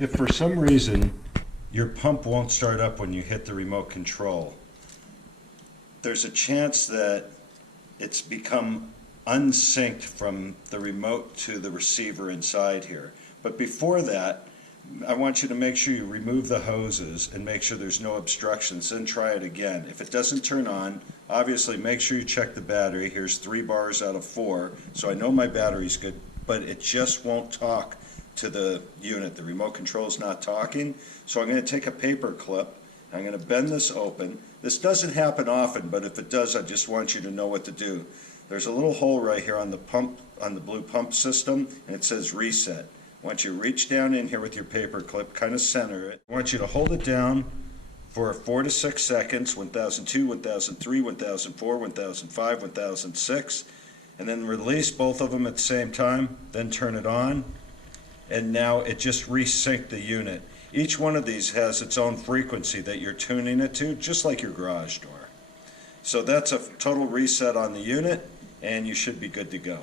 If for some reason your pump won't start up when you hit the remote control, there's a chance that it's become unsynced from the remote to the receiver inside here. But before that, I want you to make sure you remove the hoses and make sure there's no obstructions, then try it again. If it doesn't turn on, obviously make sure you check the battery. Here's 3 bars out of 4, so I know my battery's good, but it just won't talk to the unit. The remote control is not talking, so I'm going to take a paper clip. I'm going to bend this open. This doesn't happen often, but if it does, I just want you to know what to do. There's a little hole right here on the pump, on the blue pump system, and it says reset. I want you to reach down in here with your paper clip, kind of center it. I want you to hold it down for 4 to 6 seconds, 1002, 1003, 1004, 1005, 1006, and then release both of them at the same time, then turn it on, and now it just resynced the unit. Each one of these has its own frequency that you're tuning it to, just like your garage door. So that's a total reset on the unit, and you should be good to go.